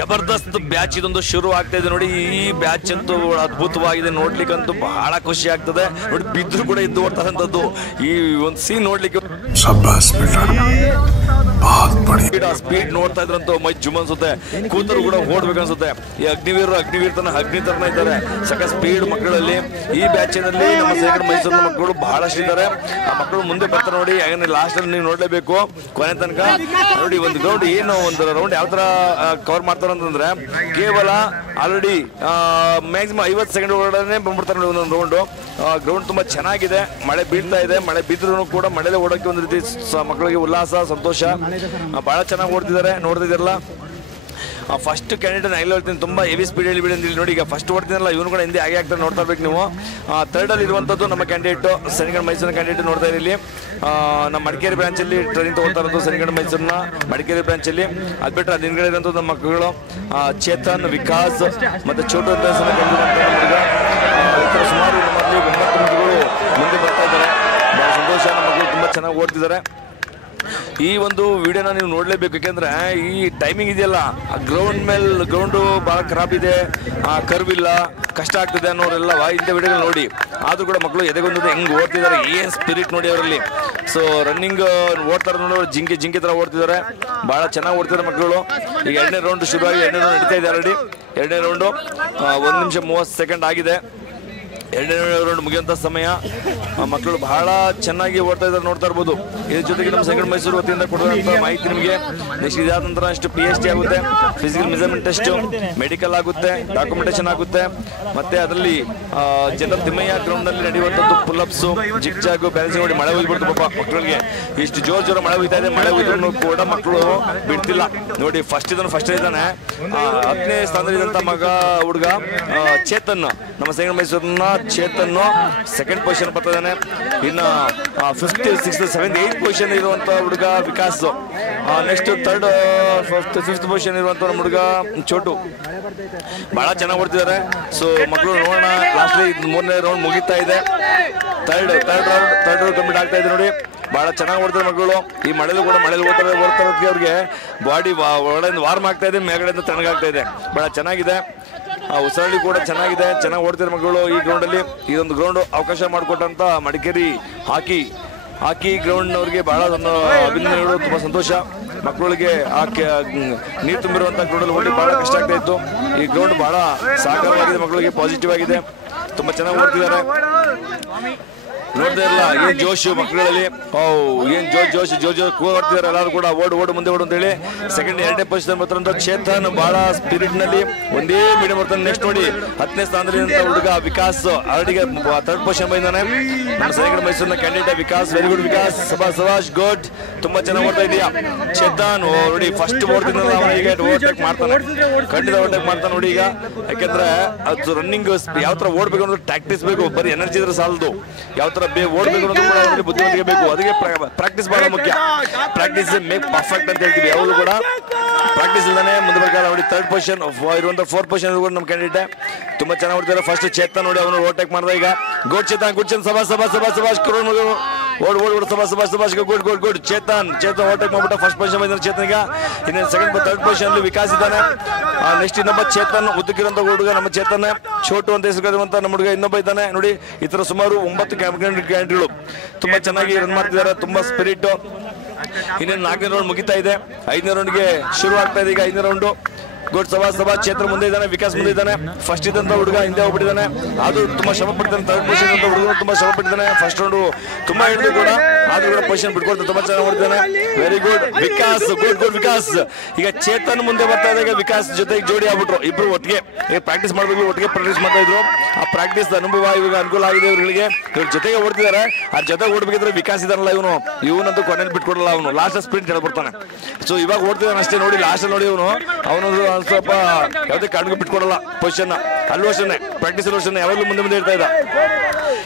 ಜಬರ್ದಸ್ತ್ batch ಇದೊಂದು ಶುರು ಆಗ್ತಾ ಇದೆ ನೋಡಿ. ಈ ಬ್ಯಾಚ್ ಅಂತೂ ಅದ್ಭುತವಾಗಿದೆ, ನೋಡ್ಲಿಕ್ಕಂತೂ ಬಹಳ ಖುಷಿ ಆಗ್ತದೆ ನೋಡಿ. ಬಿದ್ರು ಕೂಡ ಇದ್ದು ಓಡ್ತಕ್ಕಂಥದ್ದು ಈ ಒಂದು ಸೀನ್ ನೋಡ್ಲಿಕ್ಕೆ ಸ್ಪೀಡ್ ನೋಡ್ತಾ ಇದ್ರಂತೂ ಮೈ ಜುಮ್ ಅನ್ಸುತ್ತೆ, ಕೂತರು ಕೂಡ ಓಡ್ಬೇಕು ಅನ್ಸುತ್ತೆ. ಈ ಅಗ್ನಿವೀರ್ ತನ ಅಗ್ನಿ ತರನ ಇದ್ದಾರೆ, ಸಕ ಸ್ಪೀಡ್ ಮಕ್ಕಳಲ್ಲಿ. ಈ ಬ್ಯಾಚಿನಲ್ಲಿ ನಮ್ಮ ಸೇಗಡ ಮೈಸೂರಿನ ಮಕ್ಕಳು ಬಹಳಷ್ಟು ಇದ್ದಾರೆ. ಆ ಮಕ್ಕಳು ಮುಂದೆ ಬರ್ತಾರೆ ನೋಡಿ. ಲಾಸ್ಟ್ ಅಲ್ಲಿ ನೀವು ನೋಡ್ಲೇಬೇಕು ಕೊನೆ ತನಕ ನೋಡಿ. ಒಂದು ಗ್ರೌಂಡ್ ಏನು ಒಂದು ರೌಂಡ್ ಯಾವ ತರ ಕವರ್ ಮಾಡ್ತಾರೆ ಅಂತಂದ್ರೆ ಕೇವಲ ಆಲ್ರೆಡಿ ಮ್ಯಾಕ್ಸಿಮಮ್ 50 ಸೆಕೆಂಡ್ ಒಳಗಡೆ ಬಂದ್ಬಿಡ್ತಾರೆ ನೋಡಿ ಒಂದೊಂದು ರೌಂಡು. ಗ್ರೌಂಡ್ ತುಂಬಾ ಚೆನ್ನಾಗಿದೆ, ಮಳೆ ಬೀಳ್ತಾ ಇದೆ. ಮಳೆ ಬಿದ್ರೂ ಕೂಡ ಮಳೆದೇ ಓಡೋಕೆ ಒಂದು ರೀತಿ ಮಕ್ಕಳಿಗೆ ಉಲ್ಲಾಸ ಸಂತೋಷ. ಬಹಳ ಚೆನ್ನಾಗಿ ಓಡ್ತಿದ್ದಾರೆ, ನೋಡ್ತಿದ್ದಾರಲ್ಲ. ಫಸ್ಟ್ ಕ್ಯಾಂಡಿಡೇಟ್ ನಾನು ಹೇಳ್ತೀನಿ ತುಂಬಾ ಹೆವಿ ಸ್ಪೀಡ್ ಹೇಳಿ ಬಿಡಿ ನೋಡಿ. ಈಗ ಫಸ್ಟ್ ಓಡ್ತೀನಲ್ಲ ಇವನು ಕೂಡ ಹಿಂದೆ ಹಾಗೆ ಆಗ್ತಾರೆ, ನೋಡ್ತಾ ಇರ್ಬೇಕು ನೀವು. ಥರ್ಡ್ ಅಲ್ಲಿ ಇರುವಂತದ್ದು ನಮ್ಮ ಕ್ಯಾಂಡಿಡೇಟ್ ಸನಿಗಡ ಮೈಸೂರಿನ ಕ್ಯಾಂಡಿಡೇಟ್ ನೋಡ್ತಾ ಇರಿ ಇಲ್ಲಿ. ನಮ್ಮ ಮಡಿಕೇರಿ ಬ್ರಾಂಚ್ ಅಲ್ಲಿ ಟ್ರೈನಿಂಗ್ ತಗೊಳ್ತಾ ಇರೋದು ಸನಿಗಡ ಮೈಸೂರಿನ ಮಡಿಕೇರಿ ಬ್ರಾಂಚ್ ಅಲ್ಲಿ. ಅದ್ ಬಿಟ್ಟರೆ ಅದ್ ಹಿಂದ್ಗಡೆ ಇರುವಂತದ್ದು ನಮ್ಮ ಮಕ್ಕಳು ಚೇತನ್, ವಿಕಾಸ್ ಮತ್ತೆ ಚೋಟು ಅಂತ ಸುಮಾರು ನಮ್ಮಲ್ಲಿ 9 ಮಕ್ಕಳು ಮುಂದೆ ಬರ್ತಾ ಇದ್ದಾರೆ. ಬಹಳ ಸಂತೋಷ, ನಮ್ಮ ಮಕ್ಕಳು ತುಂಬಾ ಚೆನ್ನಾಗಿ ಓಡ್ತಿದ್ದಾರೆ. ಈ ಒಂದು ವಿಡಿಯೋನ ನೀವು ನೋಡ್ಲೇಬೇಕು, ಯಾಕೆಂದ್ರೆ ಈ ಟೈಮಿಂಗ್ ಇದೆಯಲ್ಲ, ಆ ಗ್ರೌಂಡು ಬಹಳ ಖರಾಬ್ ಇದೆ, ಕರ್ವ್ ಇಲ್ಲ, ಕಷ್ಟ ಆಗ್ತದೆ ಅನ್ನೋರೆಲ್ಲ ಇಂಥ ವಿಡಿಯೋ ನೋಡಿ. ಆದ್ರೂ ಕೂಡ ಮಕ್ಕಳು ಎದೆಗೊಂದು ಹೆಂಗ್ ಓಡ್ತಿದ್ದಾರೆ, ಏನ್ ಸ್ಪಿರಿಟ್ ನೋಡಿ ಅವರಲ್ಲಿ. ಸೊ ರನ್ನಿಂಗ್ ಓಡ್ತಾರೆ ನೋಡಿ, ಜಿಂಕೆ ತರ ಓಡ್ತಿದ್ದಾರೆ, ಬಹಳ ಚೆನ್ನಾಗಿ ಓಡ್ತಿದ್ದಾರೆ ಮಕ್ಕಳು. ಈಗ 2ನೇ ರೌಂಡ್ ಶುರುವಾಗಿ 2ನೇ ರೌಂಡ್ ನಡೀತಾ ಇದೆ ಆಲ್ರೆಡಿ. 2ನೇ ರೌಂಡು 1 ನಿಮಿಷ 30 ಸೆಕೆಂಡ್ ಆಗಿದೆ. 2ನೇ ರೌಂಡ್ ಮುಗಿಯುವಂತ ಸಮಯ. ಮಕ್ಕಳು ಬಹಳ ಚೆನ್ನಾಗಿ ಓಡ್ತಾ ಇದ್ದಾರೆ, ನೋಡ್ತಾ ಇರ್ಬೋದು. ಇದ್ರ ಜೊತೆಗೆ ನಮ್ಮ ಸೆಕೆಂಡ್ ಮೈಸೂರು ವತಿಯಿಂದ ಕೊಡುವಂತ ಮಾಹಿತಿ ನಿಮಗೆ ನೆಕ್ಸ್ಟ್ ಇದಾದ ನಂತರ ಅಷ್ಟು PhD ಆಗುತ್ತೆ, ಫಿಸಿಕಲ್ ಮೆಜರ್ಮೆಂಟ್ ಟೆಸ್ಟ್, ಮೆಡಿಕಲ್ ಆಗುತ್ತೆ, ಡಾಕ್ಯುಮೆಂಟೇಶನ್ ಆಗುತ್ತೆ. ಮತ್ತೆ ಅದರಲ್ಲಿ ಜನರಲ್ ತಿಮ್ಮಯ್ಯ ಗ್ರೌಂಡ್ ನಲ್ಲಿ ನಡೆಯುವಂತದ್ದು ಪುಲ್ಅಪ್ಸ್, ಜಿಗ್ ಜಾಗು, ಬ್ಯಾಲೆನ್ಸಿಂಗ್ ನೋಡಿ. ಮಳೆ ಹೋಗ್ಬಿಡ್ತು ಪಾಪ ಮಕ್ಕಳಿಗೆ, ಇಷ್ಟು ಜೋರ ಮಳೆ ಹೋಗ್ತಾ ಇದೆ. ಮಳೆ ಹೋದ್ರೂ ಕೂಡ ಮಕ್ಕಳು ಬಿಡ್ತಿಲ್ಲ ನೋಡಿ. ಫಸ್ಟ್ ಇದ್ದಾನೆ 10ನೇ ಸ್ಥಾನದಲ್ಲಿದ್ದಂತ ಹುಡುಗ ಚೇತನ್, ನಮ್ಮ ಸೆಕೆಂಡ್ ಮೈಸೂರಿನ ಚೇತನ್ ಸೆಕೆಂಡ್ ಪೊಸಿಷನ್ ಬರ್ತಿದ್ದಾನೆ. ಇನ್ನು 5th 6th 7th 8th position ಇರುವಂತ ಹುಡುಗ Vikas. Next 3rd 4th 5th position ಇರುವಂತ ಹುಡುಗ ಚೋಟು. ಬಹಳ ಚೆನ್ನಾಗಿ ಓಡ್ತಿದ್ದಾರೆ. ಸೊ ಮಕ್ಕಳು ನೋಡೋಣ, ಲಾಸ್ಟ್ 3ನೇ ರೌಂಡ್ ಮುಗಿತಾ ಇದೆ. ಥರ್ಡ್ ರೌಂಡ್ ಕಂಪ್ಲೀಟ್ ಆಗ್ತಾ ಇದೆ ನೋಡಿ. ಬಹಳ ಚೆನ್ನಾಗಿ ಓಡ್ತಾರೆ ಮಕ್ಕಳು. ಈ ಮಳೆಲೂ ಕೂಡ ಓಡ್ತಾರೋದಕ್ಕೆ ಅವ್ರಿಗೆ ಬಾಡಿ ಒಳಗಡೆಯಿಂದ ವಾರ್ಮ್ ಆಗ್ತಾ ಇದೆ, ಮೇಲ್ಗಡೆಯಿಂದ ತಣ್ಣಗಾಗ್ತಾ ಇದೆ. ಬಹಳ ಚೆನ್ನಾಗಿದೆ. ಉಸಿರಾಳಿ ಕೂಡ ಚೆನ್ನಾಗಿದೆ, ಚೆನ್ನಾಗಿ ಓಡ್ತಿದ್ದಾರೆ ಮಕ್ಕಳು. ಈ ಗ್ರೌಂಡಲ್ಲಿ ಇದೊಂದು ಗ್ರೌಂಡ್ ಅವಕಾಶ ಮಾಡಿಕೊಟ್ಟಂತ ಮಡಿಕೇರಿ ಹಾಕಿ ಗ್ರೌಂಡ್ನವ್ರಿಗೆ ಬಹಳ ಅಭಿನಂದನೆಗಳು, ತುಂಬಾ ಸಂತೋಷ. ಮಕ್ಕಳಿಗೆ ನೀರು ತುಂಬಿರುವಂತಹ ಗ್ರೌಂಡಲ್ಲಿ ಓಡಿ ಬಹಳ ಕಷ್ಟ ಆಗ್ತಾ ಇತ್ತು. ಈ ಗ್ರೌಂಡ್ ಬಹಳ ಸಹಕಾರವಾಗಿದೆ, ಮಕ್ಕಳಿಗೆ ಪಾಸಿಟಿವ್ ಆಗಿದೆ, ತುಂಬಾ ಚೆನ್ನಾಗಿ ಓಡ್ತಿದ್ದಾರೆ. ನೋಡ್ತಾ ಇರಲ್ಲ ಏನ್ ಜೋಶು ಮಕ್ಕಳಲ್ಲಿ. ಏನ್ ಜೋಶ್ ಓಡ್ತಿದ್ದಾರೆ ಎಲ್ಲರೂ ಕೂಡ. ಓಡು ಮುಂದೆ ಓಡು ಅಂತ ಹೇಳಿ. ಸೆಕೆಂಡ್ 2ನೇ ಪೊಸಿಷನ್ ಬರ್ತಾರಂತ ಚೇತನ್, ಬಹಳ ಸ್ಪಿರಿಟ್ ನಲ್ಲಿ ಒಂದೇ ಮೀಡಿಯಂ ಬರ್ತಾನೆ. ನೆಕ್ಸ್ಟ್ ನೋಡಿ 10ನೇ ಸ್ಥಾನದಲ್ಲಿ ಹುಡುಗ ವಿಕಾಸ್ ಆಲ್ರೆಡಿ 3rd ಪೊಸಿಷನ್ ಬಂದಿದ್ದಾನೆ. ನಮ್ಮ ಸೆಕೆಂಡ್ ಮೈಸೂರಿನ candidate Vikas. Very good Vikas, ಸಬಾಷ್, ಗುಡ್, ತುಂಬಾ ಚೆನ್ನಾಗಿ ಓಡ್ತಾ ಇದೆಯಾ ಚೇತನ್. ನೋಡಿ ಫಸ್ಟ್ ಓಡ್ತಿದ್ದ ಈಗ ಓವರ್ಟೇಕ್ ಮಾಡ್ತಾನೆ, ಖಂಡಿತ ಓವರ್ಟೇಕ್ ಮಾಡ್ತಾನೆ ನೋಡಿ ಈಗ. ಯಾಕೆಂದ್ರೆ ಅದು ರನ್ನಿಂಗ್ ಯಾವ ತರ ಓಡ್ಬೇಕು ಅನ್ನೋದು ಪ್ರಾಕ್ಟೀಸ್ ಬೇಕು, ಬರೀ ಎನರ್ಜಿ ಇದ್ರೆ ಸಾಲದು. ಯಾವ ತರ ಓಡ್ಬೇಕು ಅನ್ನೋದು ಕೂಡ ಅವರಿಗೆ ಬುದ್ಧಿವಂತಿಕೆ ಬೇಕು. ಅದಕ್ಕೆ ಪ್ರಾಕ್ಟೀಸ್ ಬಹಳ ಮುಖ್ಯ. ಪ್ರಾಕ್ಟೀಸ್ ಮೇಕ್ ಪರ್ಫೆಕ್ಟ್ ಅಂತ ಹೇಳ್ತೀವಿ. ಯಾವುದು ಕೂಡ ಪ್ರಾಕ್ಟೀಸ್ ಇಲ್ದಾನೆ ಮುಂದೆ ಬರ್ತಾರೆ ನೋಡಿ. 3rd ಪೊಸಿಷನ್ ಇರುವಂತ 4th ಪೊಸಿಷನ್ ನಮ್ಮ ಕ್ಯಾಂಡಿಡೇಟ್ ತುಂಬಾ ಚೆನ್ನಾಗಿ ಓಡ್ತಾರೆ. ಫಸ್ಟ್ ಚೇತನ್ ನೋಡಿ, ಅವನು ಓವರ್ಟೇಕ್ ಮಾಡ್ದ ಈಗ. ಗುಡ್ ಚೇತನ್, ಸಬಾಷ್ ಓಡ್ ಸಬಾಷ್ ಗುಡ್ ಚೇತನ್ ಓವರ್ಟೇಕ್ ಮಾಡ್ಬಿಟ್ಟ. ಫಸ್ಟ್ ಪೊಸಿಷನ್ ಬಂದಿದ್ದಾರೆ ಚೇತನ್. ಈಗ ಇನ್ನು 3rd ಪೊಸಿಷನ್ ಅಲ್ಲಿ ವಿಕಾಸ್ ಇದ್ದಾನೆ. ನೆಕ್ಸ್ಟ್ ಇನ್ನೊಬ್ಬ ಚೇತನ್, ಉದ್ದಕ್ಕಿರುವಂತ ಹುಡುಗ ನಮ್ಮ ಚೇತನ್. ಚೋಟು ಅಂತ ಹೆಸರುವಂತ ನಮ್ಮ ಹುಡುಗ ಇನ್ನೊಬ್ಬ ಇದ್ದಾನೆ ನೋಡಿ. ಈ ತರ ಸುಮಾರು 9 ಕ್ಯಾಂಡಿಡೇಟ್ಗಳು ತುಂಬಾ ಚೆನ್ನಾಗಿ ರನ್ ಮಾಡ್ತಿದ್ದಾರೆ, ತುಂಬಾ ಸ್ಪಿರಿಟ್. ಇನ್ನೇನು 4ನೇ ರೌಂಡ್ ಮುಗಿತಾ ಇದೆ, 5ನೇ ರೌಂಡ್ಗೆ ಶುರು ಆಗ್ತಾ ಇದೆ ಈಗ. 5ನೇ ರೌಂಡು ಗುಡ್, ಸಬಾಷ್ ಚೇತನ್ ಮುಂದೆ ಇದ್ದಾನೆ, ವಿಕಾಸ್ ಮುಂದೆ ಇದ್ದಾನೆ. ಫಸ್ಟ್ ಇದ್ದಂತ ಹುಡುಗ ಹಿಂದೆ ಹೋಗ್ಬಿಟ್ಟಿದ್ದಾನೆ, ಅದು ತುಂಬಾ ಶ್ರಮ ಪಡ್ತಾನೆ. 3rd ಪೊಸಿಷನ್ ಅಂತ ಹುಡುಗ ತುಂಬಾ ಶ್ರಮ ಪಟ್ಟಿದ್ದಾನೆ. ಫಸ್ಟ್ ರೌಂಡ್ ತುಂಬಾ ಹಿಡಿದು ಕೂಡ ಆದ್ರೂ ಕೂಡ ಪೊಸಿಷನ್ ಬಿಟ್ಕೊಳ್ತಾನೆ, ತುಂಬಾ ಚೆನ್ನಾಗಿ ಓಡ್ತಾನೆ. Very good Vikas, good Vikas. ಈಗ ಚೇತನ್ ಮುಂದೆ ಬರ್ತಾ ಇದ್ದಾಗ ವಿಕಾಸ್ ಜೊತೆಗೆ ಜೋಡಿ ಆಗ್ಬಿಟ್ರು. ಇಬ್ರು ಒಟ್ಟಿಗೆ ಪ್ರಾಕ್ಟೀಸ್ ಮಾಡ್ಬೇಕು, ಒಟ್ಟಿಗೆ ಪ್ರಾಕ್ಟೀಸ್ ಮಾಡ್ತಾ ಇದ್ರು. ಆ ಪ್ರಾಕ್ಟೀಸ್ ಅನುಭವ ಇವಾಗ ಅನುಕೂಲ ಆಗಿದೆ ಇವರಿಗೆ. ಇವ್ರ ಜೊತೆಗೆ ಓಡ್ತಿದ್ದಾರೆ. ಆ ಜೊತೆ ಓಡ್ಬೇಕಿದ್ರೆ ವಿಕಾಸ್ ಇದಾರಲ್ಲ ಇವನಂತೂ ಕೊನೆಯಲ್ಲಿ ಬಿಟ್ಕೊಡಲ್ಲ. ಅವನು ಲಾಸ್ಟ್ ಸ್ಪ್ರಿಂಟ್ ಹೇಳ್ಬಿಡ್ತಾನೆ. ಸೊ ಇವಾಗ ಓಡ್ತಿದ್ದಾನೆ ಅಷ್ಟೇ ನೋಡಿ. ಲಾಸ್ಟ್ ನೋಡಿ ಅವನು ಸ್ವಲ್ಪ ಯಾವುದೇ ಕಾರಣಕ್ಕೂ ಬಿಟ್ಕೊಡಲ್ಲ ಪೊಸಿಷನ್. ಅಲ್ಲೂ ಅಷ್ಟೇ ಪ್ರಾಕ್ಟೀಸ್ ಅಷ್ಟೇ ಯಾವಾಗಲೂ ಮುಂದೆ ಇರ್ತಾ ಇದ್ದ.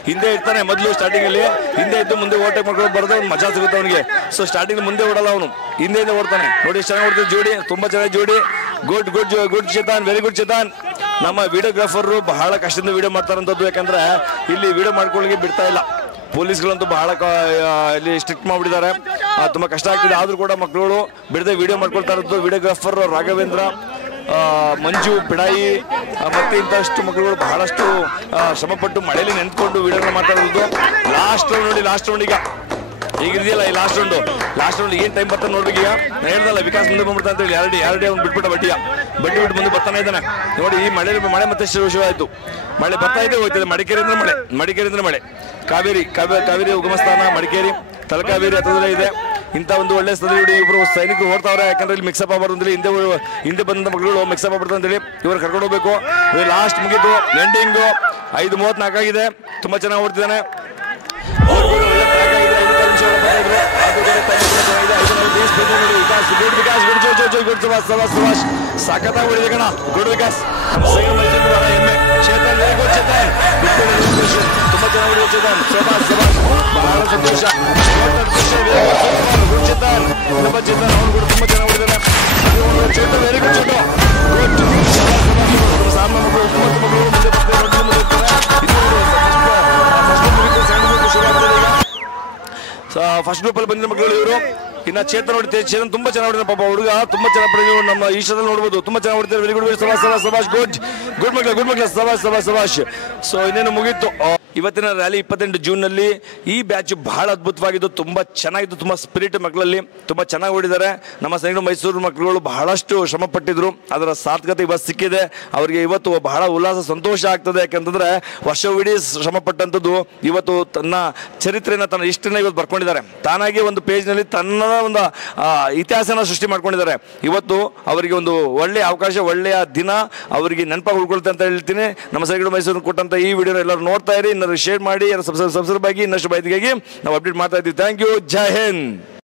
ಹಿಂದೆ ಇರ್ತಾನೆ ಮೊದಲು ಸ್ಟಾರ್ಟಿಂಗ್ ಅಲ್ಲಿ, ಹಿಂದೆ ಇದ್ದು ಮುಂದೆ ಓವರ್ಟೇಕ್ ಮಾಡ್ಕೊಂಡು ಬರೋದು ಮಜಾ ಸಿಗುತ್ತೆ ಅವನಿಗೆ. ಸೊ ಸ್ಟಾರ್ಟಿಂಗ್ ಮುಂದೆ ಓಡಲ್ಲ ಅವನು, ಹಿಂದೆ ಓಡ್ತಾನೆ ನೋಡಿ. ಎಷ್ಟು ಚೆನ್ನಾಗಿ ಓಡ್ತಾರೆ ಜೋಡಿ, ತುಂಬಾ ಚೆನ್ನಾಗಿ ಜೋಡಿ. Good Chetan, very good Chetan. ನಮ್ಮ ವಿಡಿಯೋಗ್ರಾಫರ್ ಬಹಳ ಕಷ್ಟದಿಂದ ವಿಡಿಯೋ ಮಾಡ್ತಾರಂತದ್ದು, ಯಾಕಂದ್ರೆ ಇಲ್ಲಿ ವಿಡಿಯೋ ಮಾಡ್ಕೊಳ್ಳಿಕ್ಕೆ ಬಿಡ್ತಾ ಇಲ್ಲ. ಪೊಲೀಸ್ಗಳಂತೂ ಬಹಳ ಇಲ್ಲಿ ಸ್ಟ್ರಿಕ್ಟ್ ಮಾಡಿಬಿಟ್ಟಿದ್ದಾರೆ, ತುಂಬಾ ಕಷ್ಟ ಆಗ್ತಿದೆ. ಆದ್ರೂ ಕೂಡ ಮಕ್ಕಳು ಬಿಡದೆ ವಿಡಿಯೋ ಮಾಡ್ಕೊಳ್ತಾ ಇರೋದು ವಿಡಿಯೋಗ್ರಾಫರ್ ರಾಘವೇಂದ್ರ. ಮಂಜು ಪಿಡಾಯಿ ಮತ್ತೆ ಇಂಥಷ್ಟು ಮಕ್ಕಳುಗಳು ಬಹಳಷ್ಟು ಶ್ರಮಪಟ್ಟು ಮಳೆಯಲ್ಲಿ ನೆಂತ್ಕೊಂಡು ವಿಡಿಯೋಗಳನ್ನ ಮಾತಾಡೋದು. ಲಾಸ್ಟ್ ರೌಂಡ್ ಈಗ ಇದೆಯಲ್ಲ, ಈ ಲಾಸ್ಟ್ ರೌಂಡ್ ಏನ್ ಟೈಮ್ ಬರ್ತಾನೆ ನೋಡ್ಬೇಕು. ಈಗ ನಾನು ಹೇಳ್ದಲ್ಲ ವಿಕಾಸ್ ಮುಂದೆ ಬಂದ್ಬಿಡ್ತಾ ಅಂತ ಹೇಳಿ ಎರಡೇ ಅವ್ನು ಬಿಟ್ಬಿಟ್ಟ ಬಡ್ಡಿ ಬಿಟ್ಟು ಮುಂದೆ ಬರ್ತಾನೆ ಇದ್ದಾನೆ ನೋಡಿ. ಈ ಮಳೆ ಮತ್ತೆ ಶುರು ಆಯ್ತು. ಮಳೆ ಬರ್ತಾ ಇದೆ ಹೋಗ್ತದೆ. ಮಡಿಕೇರಿ ಮಳೆ ಕಾವೇರಿ ಉಗಮಸ್ಥಾನ ಮಡಿಕೇರಿ ತಲಕಾವೇರಿ ಹತ್ತಿರದಲ್ಲೇ ಇದೆ. ಇಂಥ ಒಂದು ಒಳ್ಳೆ ಸ್ಥಳದಲ್ಲಿ ಇಬ್ಬರು ಸೈನಿಕರು ಓಡ್ತಾವ್ರೆ. ಯಾಕಂದ್ರೆ ಇಲ್ಲಿ ಮಿಕ್ಸಪ್ ಆಗ್ಬಾರ್ದು ಅಂತೇಳಿ ಹಿಂದೆ ಬಂದ ಮಕ್ಕಳು ಮಿಕ್ಸಪ್ ಆಗ್ಬಿಡ್ತಾರೆ ಅಂತೇಳಿ ಇವರು ಕರ್ಕೊಂಡು ಹೋಗ್ಬೇಕು. ಲಾಸ್ಟ್ ಮುಗೀತು, ಎಂಡಿಂಗು 5:34 ಆಗಿದೆ. ತುಂಬಾ ಚೆನ್ನಾಗಿ ಓಡ್ತಿದ್ದಾನೆ. ಸಖತ್ತಾಗಿ ಹೊಡಿದೆ ಕಣ ಗುಡ್ ವಿಕಾಸ್. ಎಮ್ಮೆ ಚೇತನ್ ತುಂಬಾ ಚೆನ್ನಾಗಿ ಹೊಡಿದೆ ಚೇತನ್. ಬಹಳ ಸಂತೋಷ. ಚೇತನ್ ನಮ್ಮ ಚೇತನ್ ಅವನು ಕೂಡ ತುಂಬಾ ಚೆನ್ನಾಗಿ ಹೊಡಿದಾನೆ. Chetan very good Chetan. ಸಾಮಾನ್ಯ ಮಕ್ಕಳು 9 ಮಕ್ಕಳು ಮುಂದೆ ಫಸ್ಟ್ ಗ್ರೂಪ್ ಅಲ್ಲಿ ಬಂದಿರೋ ಮಕ್ಕಳು ಇವರು. ಇನ್ನ ಚೇತನ್ ನೋಡಿ, ಚೇತನ್ ತುಂಬಾ ಚೆನ್ನಾಗಿ ಹೊಡಿದ ಪಾಪ ಹುಡುಗ, ತುಂಬಾ ಚೆನ್ನಾಗಿ ನೀವು ನಮ್ಮ ಈಶದಲ್ಲಿ ನೋಡ್ಬೋದು. ತುಂಬಾ ಚೆನ್ನಾಗಿ ಹೊಡಿತಾರೆ. ವೆರಿ ಗುಡ್ ಸಭಾಷ್ ಗುಡ್ ಮಕ್ಳು ಸಭಾಷ್. ಸೊ ಇನ್ನೇನು ಮುಗೀತು ಇವತ್ತಿನ ರ್ಯಾಲಿ 28 ಜೂನ್ ನಲ್ಲಿ. ಈ ಬ್ಯಾಚ್ ಬಹಳ ಅದ್ಭುತವಾಗಿದ್ದು, ತುಂಬಾ ಚೆನ್ನಾಗಿದ್ದು, ತುಂಬಾ ಸ್ಪಿರಿಟ್ ಮಕ್ಕಳಲ್ಲಿ ತುಂಬಾ ಚೆನ್ನಾಗಿ ಹೊಡಿದ್ದಾರೆ. ನಮ್ಮ ಸೈನಿಕರು ಮೈಸೂರು ಮಕ್ಕಳುಗಳು ಬಹಳಷ್ಟು ಶ್ರಮ ಪಟ್ಟಿದ್ರು, ಅದರ ಸಾರ್ಥಕತೆ ಇವತ್ತು ಸಿಕ್ಕಿದೆ ಅವರಿಗೆ. ಇವತ್ತು ಬಹಳ ಉಲ್ಲಾಸ ಸಂತೋಷ ಆಗ್ತದೆ. ಯಾಕಂತಂದ್ರೆ ವರ್ಷವಿಡೀ ಶ್ರಮ ಪಟ್ಟಂಥದ್ದು ಇವತ್ತು ತನ್ನ ಚರಿತ್ರೆನ ತನ್ನ ಹಿಸ್ಟ್ರಿನ ಇವತ್ತು ಬರ್ಕೊಂಡಿದ್ದಾರೆ. ತಾನಾಗಿ ಒಂದು ಪೇಜ್ ನಲ್ಲಿ ತನ್ನ ಒಂದು ಇತಿಹಾಸನ ಸೃಷ್ಟಿ ಮಾಡ್ಕೊಂಡಿದ್ದಾರೆ. ಇವತ್ತು ಅವರಿಗೆ ಒಂದು ಒಳ್ಳೆಯ ಅವಕಾಶ, ಒಳ್ಳೆಯ ದಿನ ಅವರಿಗೆ ನೆನಪಾಗಿ ಉಳ್ಕೊಳ್ತೆ ಅಂತ ಹೇಳ್ತೀನಿ. ನಮ್ಮ ಸೈನಿಕರು ಮೈಸೂರು ಕೊಟ್ಟಂತ ಈ ವಿಡಿಯೋನ ಎಲ್ಲರೂ ನೋಡ್ತಾ ಇರಿ, ಶೇರ್ ಮಾಡಿ, ಸಬ್ಸ್ಕ್ರೈಬ್ ಆಗಿ ಇನ್ನಷ್ಟು ಮಾಹಿತಿಗಾಗಿ ನಾವು ಅಪ್ಡೇಟ್ ಮಾಡ್ತಾ ಇದ್ದೀವಿ. Thank you. ಜೈ ಹಿಂದ್.